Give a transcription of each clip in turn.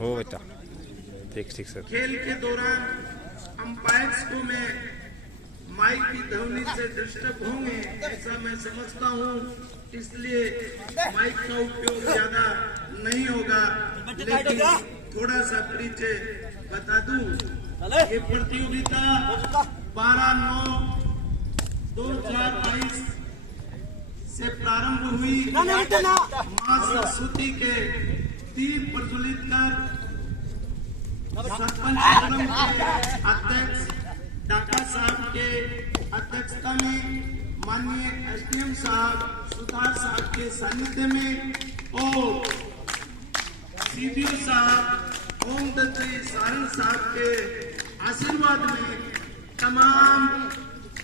हो बेटा ठीक सर। खेल के दौरान अंपायर्स को मैं माइक की ध्वनि से डिस्टर्ब होंगे ऐसा मैं समझता हूँ, इसलिए माइक का उपयोग ज्यादा नहीं होगा, लेकिन थोड़ा सा परिचय बता दूं। ये प्रतियोगिता 12/9/2022 से प्रारंभ हुई। मां सरस्वती के दीप प्रज्वलित कर सरपंच फोरम के अध्यक्ष डाका साहब के अध्यक्षता में माननीय एसडीएम साहब सुधार साहब के सानिध्य में और सीडीओ साहब ओम दत्ती सारंग साहब के आशीर्वाद में तमाम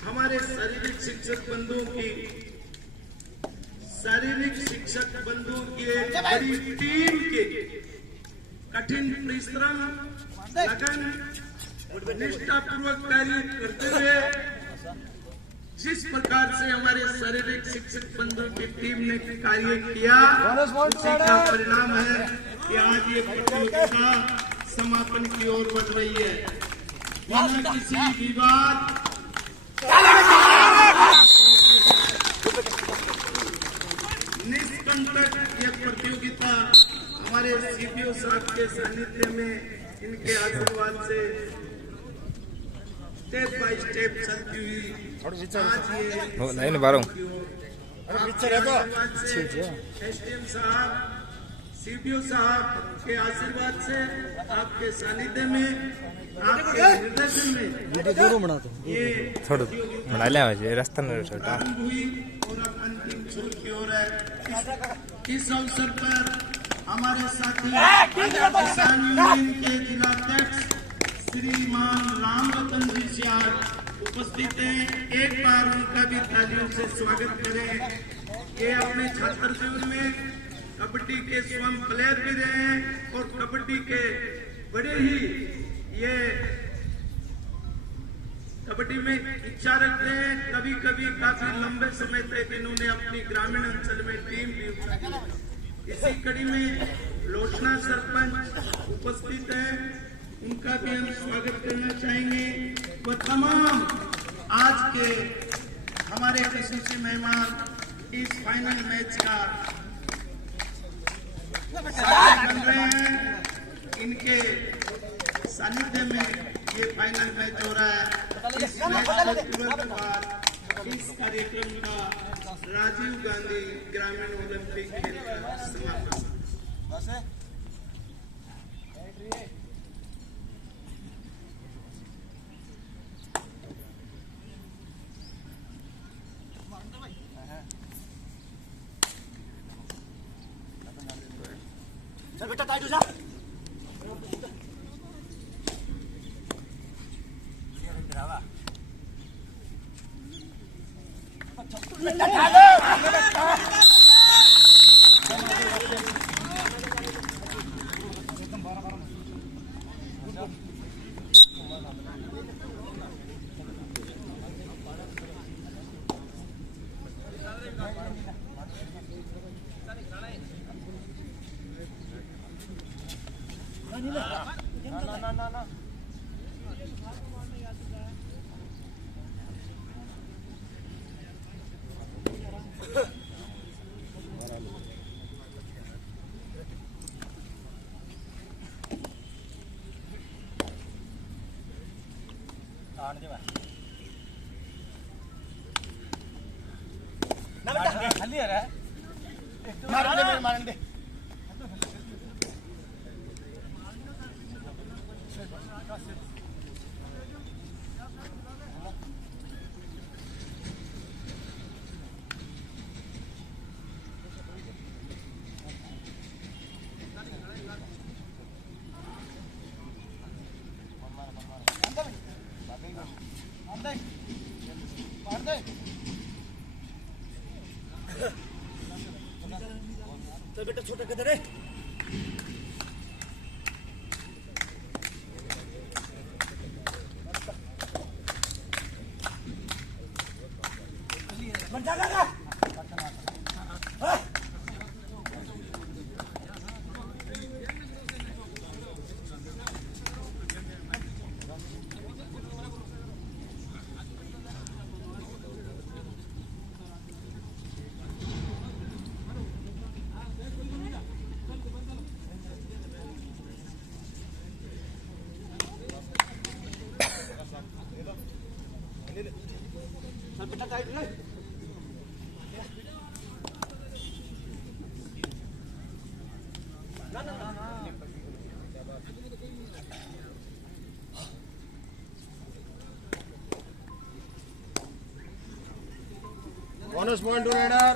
हमारे शारीरिक शिक्षक बंधुओं की एक बड़ी टीम के कठिन परिश्रम लगन निष्ठापूर्वक कार्य करते हुए जिस प्रकार से हमारे शारीरिक शिक्षक बंधुओं की टीम ने कार्य किया, उसी का परिणाम है कि आज ये प्रतियोगिता समापन की ओर बढ़ रही है। बिना किसी विवाद निष्कंटक यह प्रतियोगिता हमारे सीपीओ साहब के सानिध्य में इनके आशीर्वाद से स्टेप बाय स्टेप चलती हुई आज ये एसडीएम साहब सीपीओ साहब के आशीर्वाद से आपके सानिध्य में आपके निर्देशन में ये रास्ता हुई और अब अंतिम छोर की ओर है। इस अवसर पर हमारे साथी किसान यूनियन के जिलाध्यक्ष श्रीमान राम रतन जी सियार उपस्थित हैं। एक बार उनका भी तालियों से स्वागत करें। ये अपने छात्र जीवन में कबड्डी के स्वयं प्लेयर भी रहे हैं और कबड्डी के बड़े ही ये कबड्डी में इच्छा रखते हैं। कभी कभी काफी लंबे समय तक इन्होंने अपनी ग्रामीण अंचल में टीम भी उठाई। इसी कड़ी में लोचना सरपंच उपस्थित हैं, उनका भी हम स्वागत करना चाहेंगे। वह तमाम आज के हमारे विशिष्ट मेहमान इस फाइनल मैच का बन रहे हैं। इनके सानिध्य में ये फाइनल मैच हो रहा है। इस मैच के तुरंत बाद इस कार्यक्रम का राजीव गांधी ग्रामीण ओलंपिक खेल का समापन। बेटा टाइट हो जा। ना खाली है मारने तो बेटा छोटा किधर है? बेटा टाइट ले ना ना ना बोनस पॉइंट टू रेडर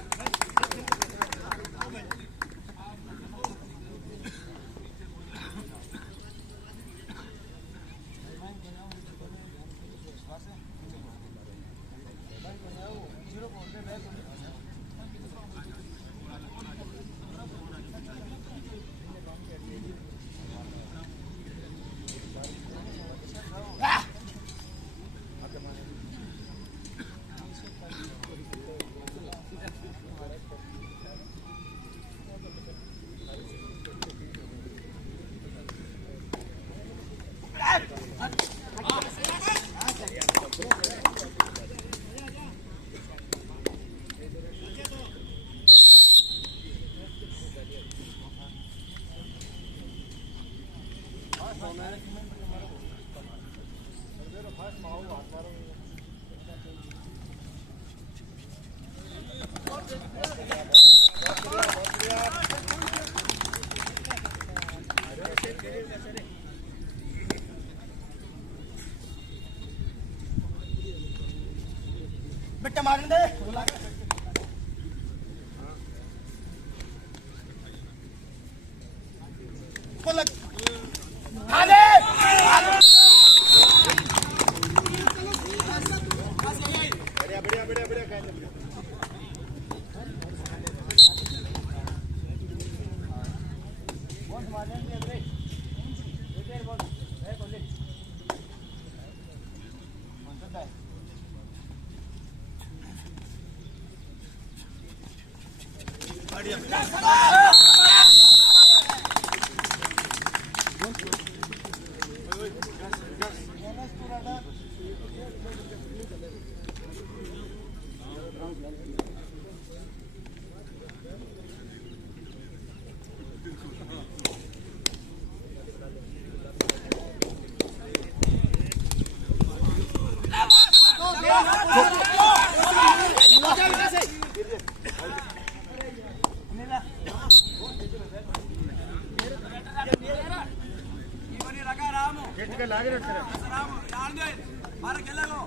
बेटा मारने दे बोल हाले बढ़िया बढ़िया बढ़िया बढ़िया लागे मारा खेला लो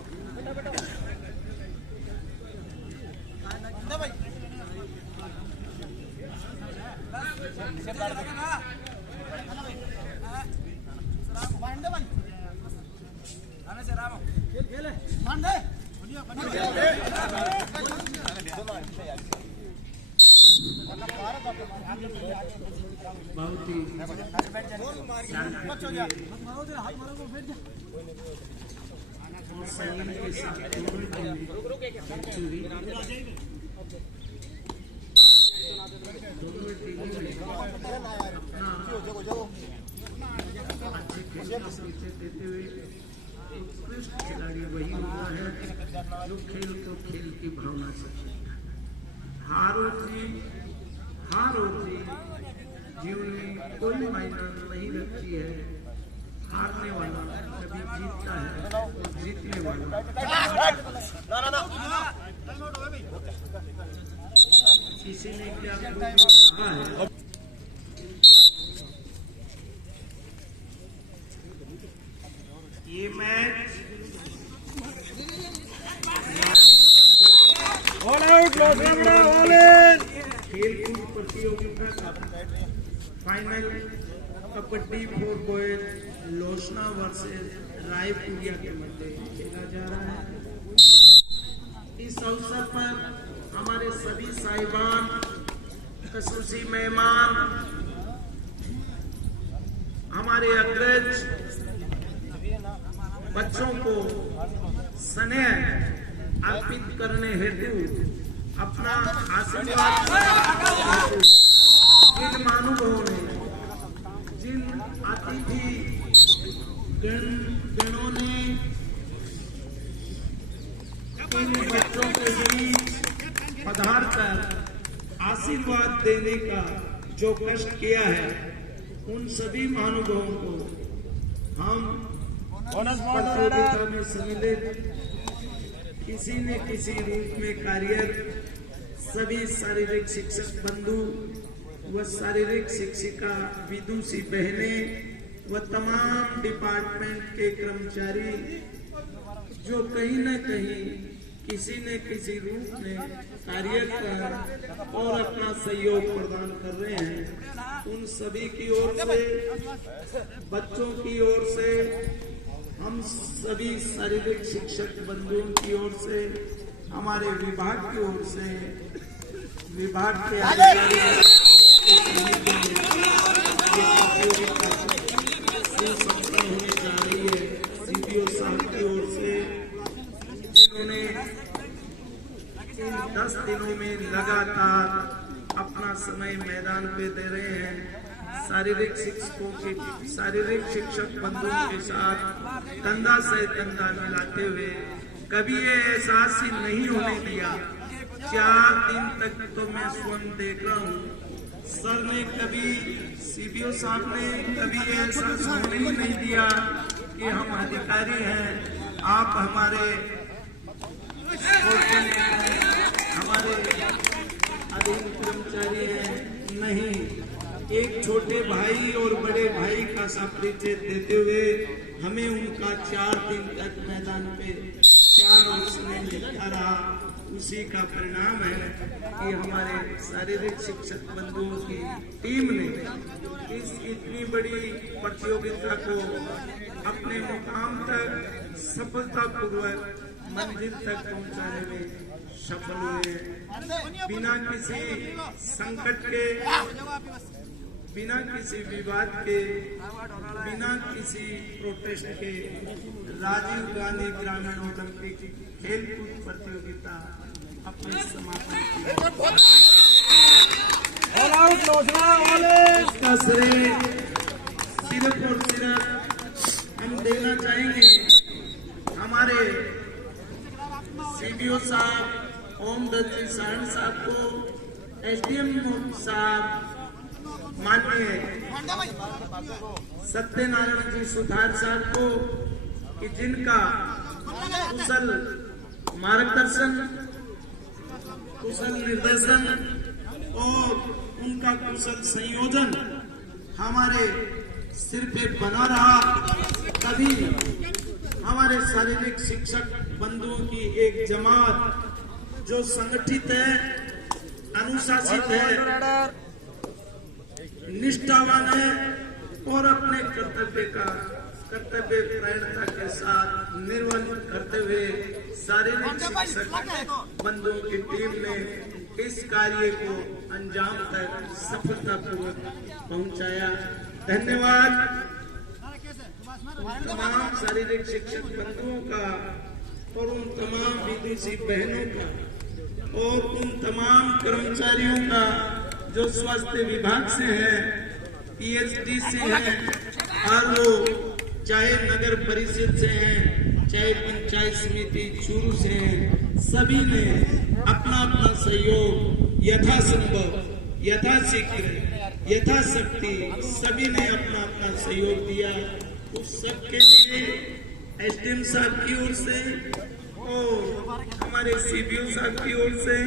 उत्कृष्ट खिलाड़ी वही होता है जो खेल को खेल की भावना से हारो जीत जीवन में कोई मायना नहीं रखती है। हारने वाला कभी जीतता है और जीतने वाला किसी ने क्या कहा है। ये मैच ऑल आउट लॉस रबड़ा ऑल इन खेलकूद प्रतियोगिता का final kabaddi 4 boys Losna versus Raipuria के मध्य खेला जा रहा है। इस अवसर पर हमारे सभी साहिबान खसूसी मेहमान हमारे अग्रज बच्चों को स्नेह अर्पित करने हेतु अपना आशीर्वाद जिन महानुभावों ने जिन अतिथि गणों ने इन बच्चों के बीच पधार कर आशीर्वाद देने का जो कष्ट किया है उन सभी महानुभावों को हम प्रतियोगिता में सम्मिलित किसी न किसी रूप में कार्यरत सभी शारीरिक शिक्षक बंधु व शारीरिक शिक्षिका विदुषी बहनें व तमाम डिपार्टमेंट के कर्मचारी जो कहीं न कहीं किसी न किसी रूप में कार्य कर और अपना सहयोग प्रदान कर रहे हैं, उन सभी की ओर से, बच्चों की ओर से, हम सभी शारीरिक शिक्षक बंधुओं की ओर से, हमारे विभाग की ओर से, विभाग के अधिकारी होने जा रही है सीपीओ साहब की ओर से, जिन्होंने इन 10 दिनों में लगातार अपना समय मैदान पे दे रहे हैं। शारीरिक शिक्षक बंधुओं के साथ कंधा से कंधा मिलाते हुए कभी ये एहसास ही नहीं होने दिया। 4 दिन तक तो मैं स्वयं देख रहा हूँ, सर ने कभी, सीपीओ साहब ने कभी एहसास होने ही नहीं दिया कि हम अधिकारी हैं, आप हमारे अधीन कर्मचारी हैं। नहीं, एक छोटे भाई और बड़े भाई का सा परिचय देते हुए हमें उनका 4 दिन तक मैदान पे 4 उसने लिखा रहा। उसी का परिणाम है कि हमारे शारीरिक शिक्षक बंधुओं की टीम ने इस इतनी बड़ी प्रतियोगिता को अपने मुकाम तक सफलतापूर्वक मंजिल तक पहुंचाने में सफल हुए। बिना किसी संकट के, बिना किसी विवाद के, बिना किसी प्रोटेस्ट के राजीव गांधी ग्रामीण ओलंपिक खेलकूद प्रतियोगिता अपने समापन का श्रेय सिर्फ और सिर्फ हम देना चाहेंगे हमारे सीपीओ साहब ओम दत्त जी सारण साहब को, एसडीएम साहब माननीय सत्यनारायण जी सुधार साहब को, कि जिनका कुशल मार्गदर्शन, कुशल निर्देशन और उनका कुशल संयोजन हमारे सिर पे बना रहा। तभी हमारे शारीरिक शिक्षक बंधुओं की एक जमात जो संगठित है, अनुशासित है, निष्ठावान है और अपने कर्तव्य प्रेरणा के साथ निर्वहन करते हुए शारीरिक शिक्षक बंधुओं की टीम ने इस कार्य को अंजाम तक सफलतापूर्वक पहुंचाया। धन्यवाद तमाम शारीरिक शिक्षक बंधुओं का और उन तमाम विदुषी बहनों का और उन तमाम कर्मचारियों का जो स्वास्थ्य विभाग से है, पीएचडी से है, और वो चाहे नगर परिषद से हैं, चाहे पंचायत समिति चूरू से हैं, सभी ने अपना अपना सहयोग यथासंभव, यथाशीघ्र, यथाशक्ति सभी ने अपना अपना सहयोग दिया। उस सबके लिए एसडीएम साहब की ओर से और हमारे सीपीओ साहब की ओर से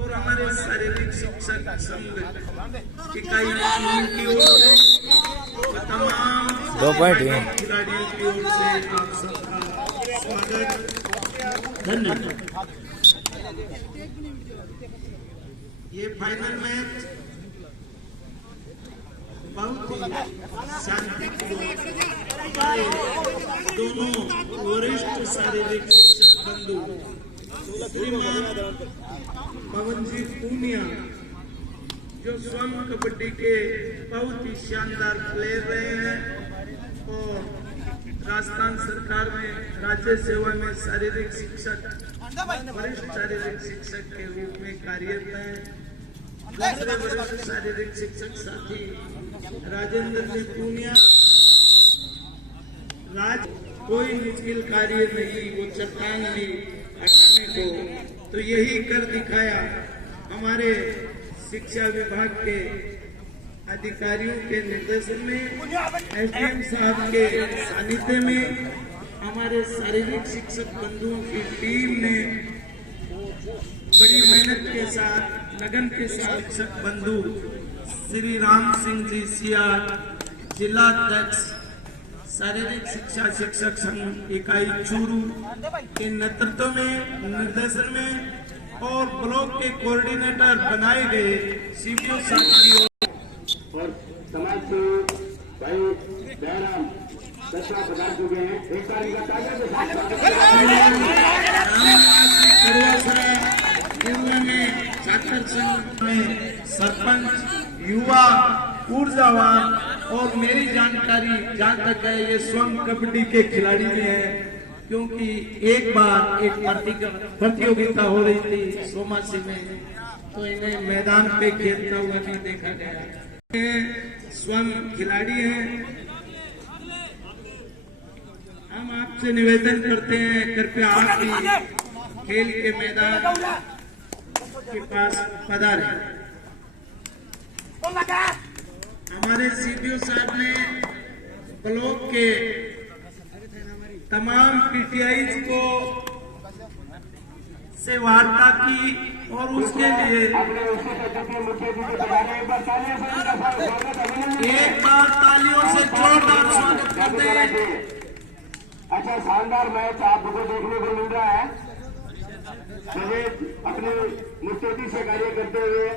और हमारे शारीरिक शिक्षक संघ इकाई की ओर से तमाम खिलाड़ियों की ओर से आप सबका स्वागत, धन्यवाद। ये फाइनल मैच बहुत ही शांतिपूर्वक दोनों वरिष्ठ शारीरिक शिक्षक बंधु श्रीमान पवनजीत पूनिया जो स्वयं कबड्डी के बहुत ही शानदार प्लेयर रहे हैं और राजस्थान सरकार में राज्य सेवा में शारीरिक शिक्षक, वरिष्ठ शारीरिक शिक्षक के रूप में कार्यरत हैं। दूसरे वरिष्ठ शारीरिक शिक्षक साथी राजेंद्र जी पूनिया, कोई मुश्किल कार्य नहीं, वो चट्टान नहीं हटाने को, तो यही कर दिखाया। हमारे शिक्षा विभाग के अधिकारियों के निर्देशन में, एसडीएम साहब के सानिध्य में हमारे शारीरिक शिक्षक बंधुओं की टीम ने बड़ी मेहनत के साथ, लगन के साथ शिक्षक बंधु श्री राम सिंह जी सियार, जिला अध्यक्ष शारीरिक शिक्षा शिक्षक संघ इकाई चूरू के नेतृत्व में, निर्देशन में और ब्लॉक के कोऑर्डिनेटर बनाए गए सीपीओ साहब की और समाज से भाई दयाराम दशा प्रदान चुके हैं। एक बार इनका तालियों के साथ में छात्र संघ में सरपंच, युवा, ऊर्जावान और मेरी जानकारी जहाँ तक है ये स्वयं कबड्डी के खिलाड़ी में है, क्योंकि एक बार एक प्रतियोगिता हो रही थी सोमासी में, तो इन्हें मैदान पे खेलता हुआ भी देखा गया। स्वयं खिलाड़ी हैं। हम आपसे निवेदन करते हैं, कृपया आप भी खेल के मैदान के पास पधारें। हमारे सीपीओ साहब ने ब्लॉक के तमाम पीटीआईज को से वार्ता की और उसके लिए एक बार तालियों से जोरदार स्वागत करते हैं। अच्छा, शानदार मैच आपको देखने को मिल रहा है। सभी अपनी मुस्तैदी से कार्य करते हुए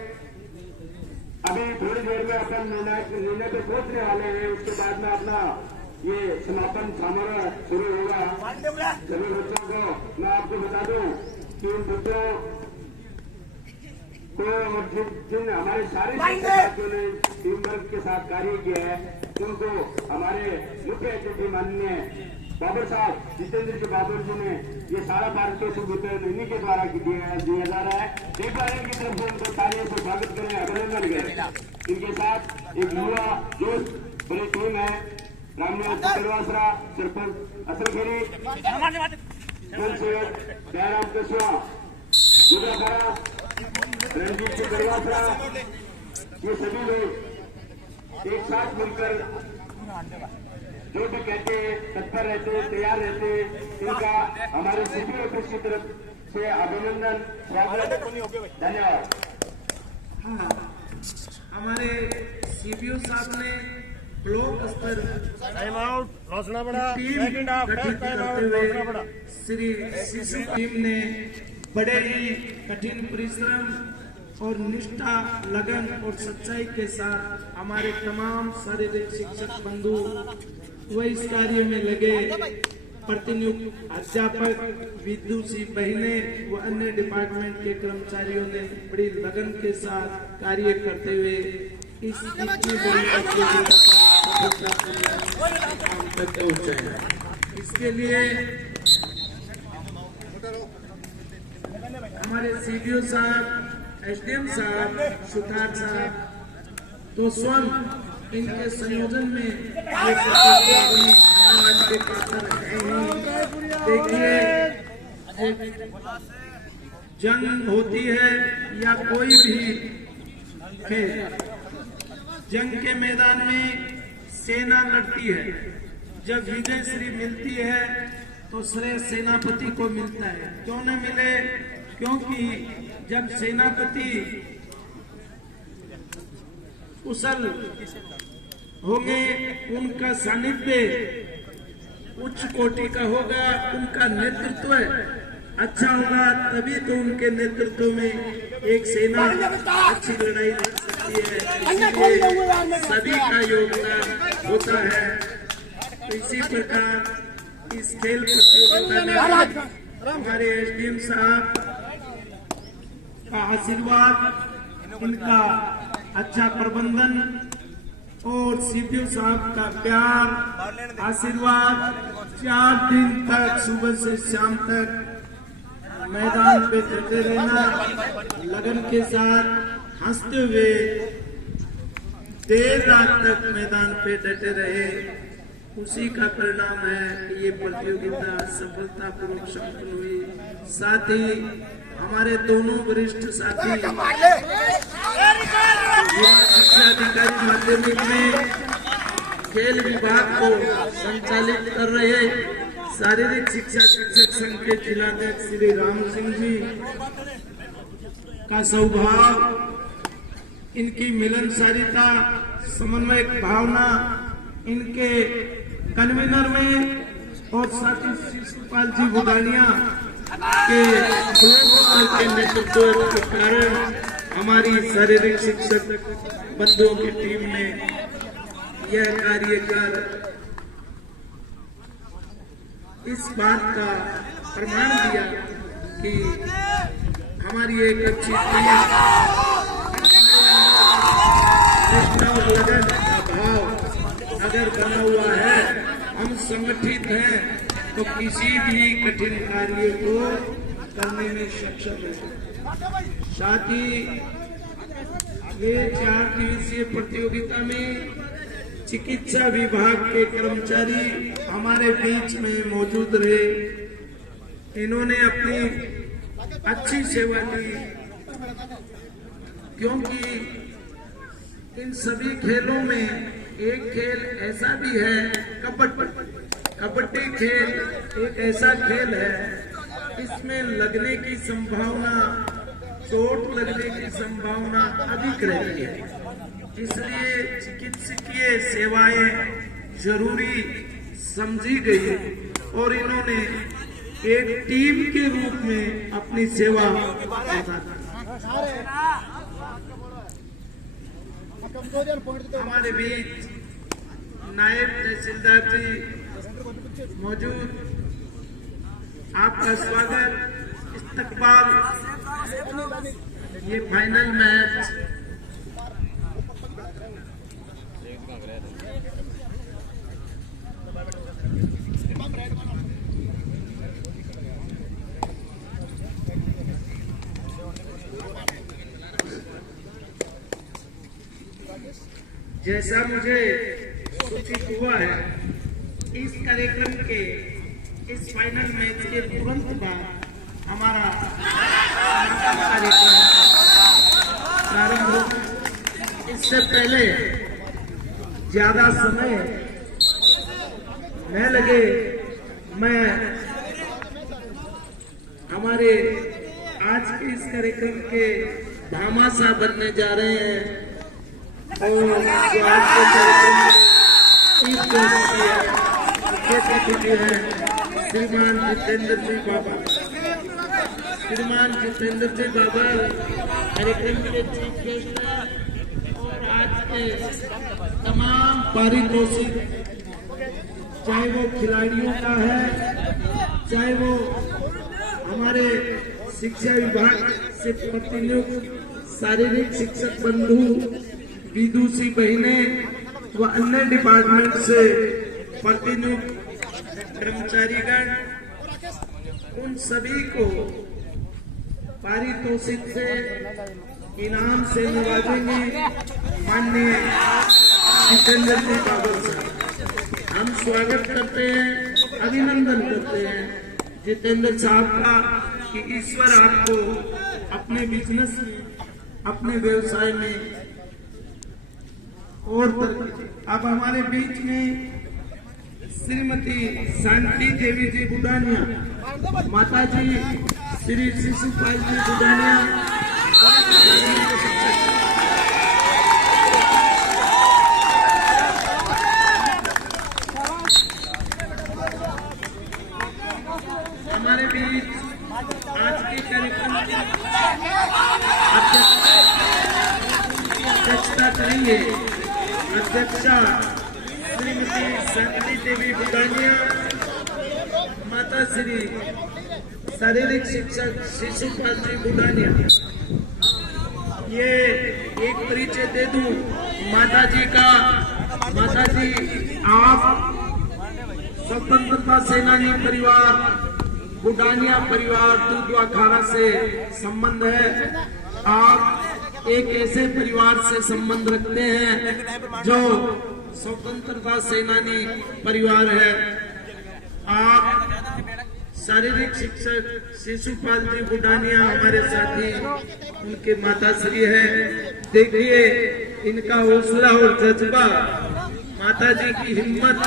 अभी थोड़ी देर में अपन निर्णय पे पहुंचने वाले हैं। उसके बाद में अपना ये समापन समारोह शुरू होगा। सभी बच्चों को मैं आपको बता दूं कि उन बच्चों को जिन हमारे सारे साथियों ने टीम वर्क के साथ कार्य किया है, उनको हमारे मुख्य अतिथि माननीय बाबर साहब जितेंद्र के बाबर जी ने ये सारा पारितोषिक वितरण इन्हीं के द्वारा दिया जा रहा है। एक बार इनकी तरफ से उनको तालियों से स्वागत करें, अभिनंदन करें। इनके साथ एक युवा जोश बड़ी टीम है। रामनिवास करवासरा, सरपंच असलखेरी, जन सेवक दयाराम कशवा, दुर्गाखारा, रणजीत सिंह करवासरा, ये सभी लोग एक साथ मिलकर जो भी कहते हैं तत्पर रहते, तैयार रहते, इनका हमारे सीपीओ ऑफिस की तरफ से अभिनंदन, स्वागत, धन्यवाद। हाँ, हमारे सीपीओ साहब ने ब्लॉक स्तर टीम गठित करते हुए श्री शिशु टीम ने बड़े ही कठिन परिश्रम और निष्ठा, लगन और सच्चाई के साथ हमारे तमाम शारीरिक शिक्षक बंधु व इस कार्य में लगे प्रतिनियुक्त अध्यापक, विदुषी बहनें व अन्य डिपार्टमेंट के कर्मचारियों ने बड़ी लगन के साथ कार्य करते हुए इस इतनी बड़ी तक पहुंचाया। इसके लिए हमारे सीडीओ साहब, एसडीएम साहब, सुतार साहब तो स्वयं इनके संयोजन में ये आज के पात्र हैं। देखिए, जंग होती है या कोई भी खेल, जंग के मैदान में सेना लड़ती है। जब विजय श्री मिलती है तो श्रेय सेनापति को मिलता है। क्यों न मिले? क्योंकि जब सेनापति कुशल होंगे, उनका सानिध्य उच्च कोटि का होगा, उनका नेतृत्व अच्छा होगा, तभी तो उनके नेतृत्व में एक सेना अच्छी लड़ाई लड़ सकती है। सभी का योगदान होता है। तो इसी प्रकार इस खेल प्रतियोगिता में हमारे एसडीएम साहब का आशीर्वाद, इनका अच्छा प्रबंधन और सीपीओ साहब का प्यार, आशीर्वाद 4 दिन तक सुबह से शाम तक मैदान पे चलते रहना, लगन के साथ हंसते हुए देर रात तक मैदान पे डटे रहे, उसी का परिणाम है कि ये प्रतियोगिता सफलतापूर्वक संपन्न हुई। साथ ही हमारे दोनों वरिष्ठ साथी जिला शिक्षा अधिकारी माध्यमिक में खेल विभाग को संचालित कर रहे शारीरिक शिक्षा शिक्षक संघ के जिलाध्यक्ष श्री राम सिंह जी का स्वभाव, इनकी मिलनसारिता, समन्वय भावना, इनके कन्वीनर में और साथ ही शिशुपाल जी बुदानिया के के नेतृत्व के कारण हमारी शारीरिक शिक्षक बंधुओं की टीम ने यह कार्य कर इस बात का प्रमाण दिया कि हमारी एक अच्छी टीम और लगन का भाव अगर बना हुआ है, हम संगठित हैं तो किसी भी कठिन कार्य को करने में सक्षम है। साथ ही ये 4 दिवसीय प्रतियोगिता में चिकित्सा विभाग के कर्मचारी हमारे बीच में मौजूद रहे। इन्होंने अपनी अच्छी सेवा दी, क्योंकि इन सभी खेलों में एक खेल ऐसा भी है, कबड्डी खेल एक ऐसा खेल है, इसमें लगने की संभावना, चोट लगने की संभावना अधिक रहती है। इसलिए चिकित्सकीय सेवाएं जरूरी समझी गई और इन्होंने एक टीम के रूप में अपनी सेवा हमारे बीच नायब तहसीलदार जी मौजूद, आपका स्वागत, इस्तकबाल। ये फाइनल मैच जैसा मुझे सूचित हुआ है, इस कार्यक्रम के इस फाइनल मैच के तुरंत बाद हमारा कार्यक्रम प्रारंभ हो। इससे पहले ज्यादा समय न लगे, मैं हमारे आज के इस कार्यक्रम के धामासा बनने जा रहे हैं और जो आज के कार्यक्रम है श्रीमान जितेंद्र जी बाबा, कार्यक्रम के चीफ गेस्ट हैं और आज के तमाम पारितोषिक, चाहे वो खिलाड़ियों का है, चाहे वो हमारे शिक्षा विभाग से प्रतिनियुक्त शारीरिक शिक्षक बंधु, विदुषी बहनें व अन्य डिपार्टमेंट से प्रतिनियुक्त कर्मचारीगण, उन सभी को पारितोषिक से, इनाम से नवाजेंगे माननीय जितेंद्र जी बाबर साहब। हम स्वागत करते हैं, अभिनंदन करते हैं जितेंद्र साहब का कि ईश्वर आपको अपने बिजनेस में, अपने व्यवसाय में और अब हमारे बीच में श्रीमती शांति देवी जी बुदानिया, माता जी श्री शिशुपाल जी बुदानिया, हमारे बीच आज के कार्यक्रम की अध्यक्षता करेंगे अध्यक्षा श्रीमती शांति देवी बुदानिया, माता श्री शारीरिक शिक्षक शिशुपाल जी बुदानिया। ये एक परिचय दे दूं माता जी का। माता जी, आप स्वतंत्रता सेनानी परिवार बुदानिया परिवार दूधवाखारा से संबंध है। आप एक ऐसे परिवार से संबंध रखते हैं जो स्वतंत्रता सेनानी परिवार है। आप शारीरिक शिक्षक शिशुपाल जी बुदानिया हमारे साथी, उनके माता श्री है। देखिए इनका हौसला और जज्बा, माता जी की हिम्मत,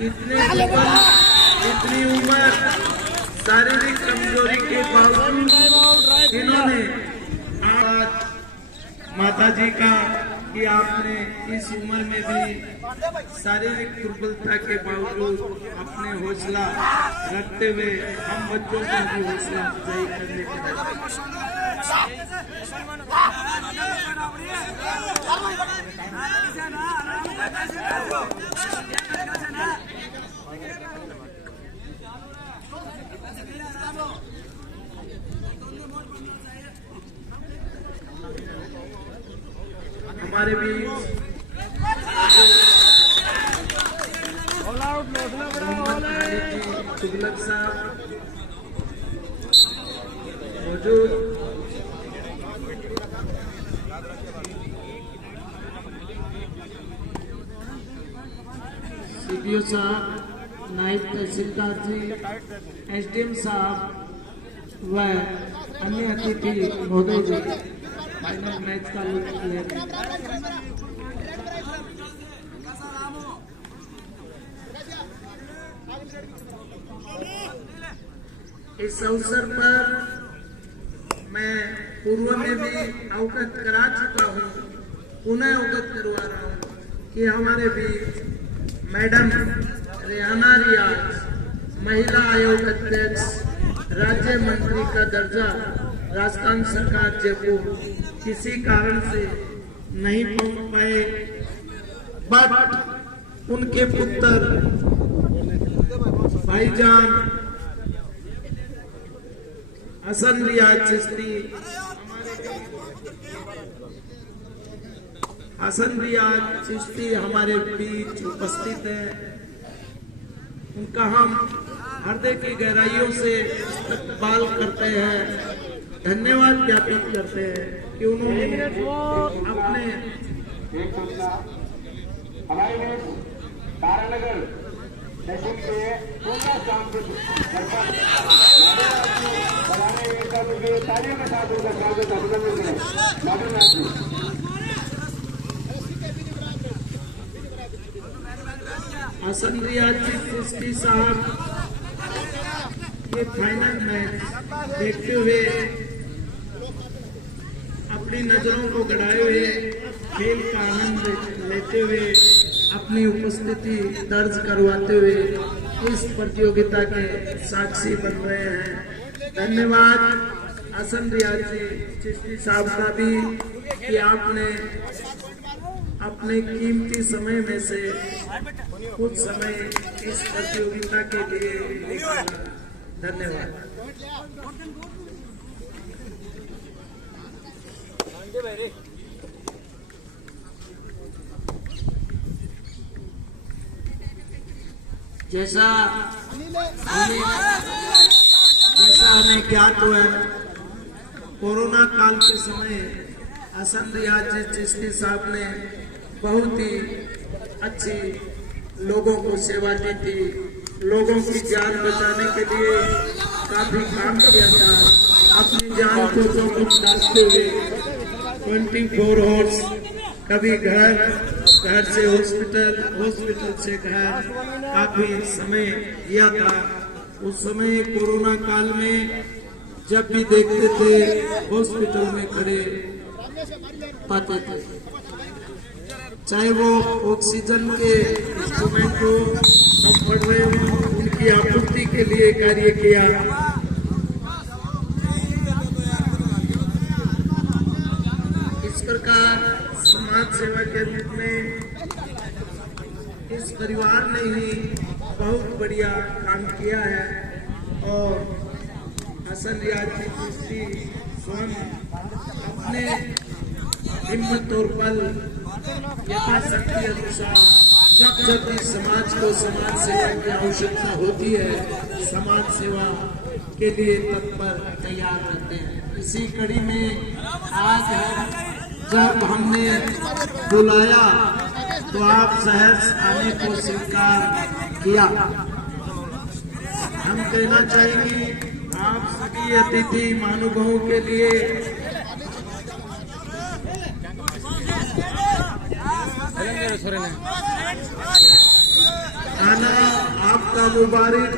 इतने इतनी उम्र, शारीरिक कमजोरी के बावजूद इन्होंने आज माता जी का कि आपने इस उम्र में भी शारीरिक दुर्बलता के बावजूद अपने हौसला रखते हुए हम बच्चों को भी हौसला अफजाई करने के हमारे बीच तुगलक साहब मौजूद, सीपीओ साहब, नायब तहसीलदार जी, एसडीएम साहब व अन्य अतिथि महोदय जी फाइनल मैच का लुत्फ ले रहे हैं। इस अवसर पर मैं पूर्व में भी अवगत करा चुका हूं, पुनः अवगत करवा रहा हूं कि हमारे बीच मैडम रेहाना रियाज, महिला आयोग अध्यक्ष, राज्य मंत्री का दर्जा, राजस्थान सरकार जयपुर, किसी कारण से नहीं पहुंच पाए, बट उनके पुत्र भाईजान हसन रियाज चिश्ती, हसन रियाज चिश्ती हमारे बीच उपस्थित है। उनका हम हृदय की गहराइयों से इस्तकबाल करते हैं, धन्यवाद ज्ञापित करते हैं कि उन्होंने अपने एक सूचना हमारे देश तारानगर तहसील के पूरा शाम के तालियों के साथ उनका स्वागत अभिनंदन करें। नागरनाथ जी हसन रियाज चिश्ती साहब ये फाइनल मैच देखते हुए अपनी नजरों को गड़ाए हुए खेल का आनंद लेते हुए अपनी उपस्थिति दर्ज करवाते हुए इस प्रतियोगिता के साक्षी बन रहे हैं। धन्यवाद हसन रियाज चिश्ती साहब का भी कि आपने अपने कीमती समय में से कुछ समय इस प्रतियोगिता के लिए निकाला। धन्यवाद। जैसा हमें ज्ञात हुआ, कोरोना काल के समय हसन रियाज चिश्ती साहब ने बहुत ही अच्छी लोगों को सेवा दी थी, लोगों की जान बचाने के लिए काफी काम किया था। अपनी जान को जोखिम डालते हुए 24 आवर्स कभी घर से हॉस्पिटल, हॉस्पिटल से घर काफी समय दिया था। उस समय कोरोना काल में जब भी देखते थे हॉस्पिटल में खड़े पाते थे, चाहे वो ऑक्सीजन के इंस्ट्रूमेंट हो, हम पढ़ रहे हो, उनकी आपूर्ति के लिए कार्य किया। इस प्रकार समाज सेवा के रूप में इस परिवार ने ही बहुत बढ़िया काम किया है और हसन रियाज चिश्ती स्वयं अपने हिम्मत और बल यथाशक्ति अनुसार जब भी समाज को समाज सेवा की आवश्यकता होती है, समाज सेवा के लिए तत्पर तैयार रहते हैं। इसी कड़ी में आज जब हमने बुलाया तो आप सहर्ष आने को स्वीकार किया। हम कहना चाहेंगे आप सभी अतिथि महानुभावों के लिए खाना आपका मुबारक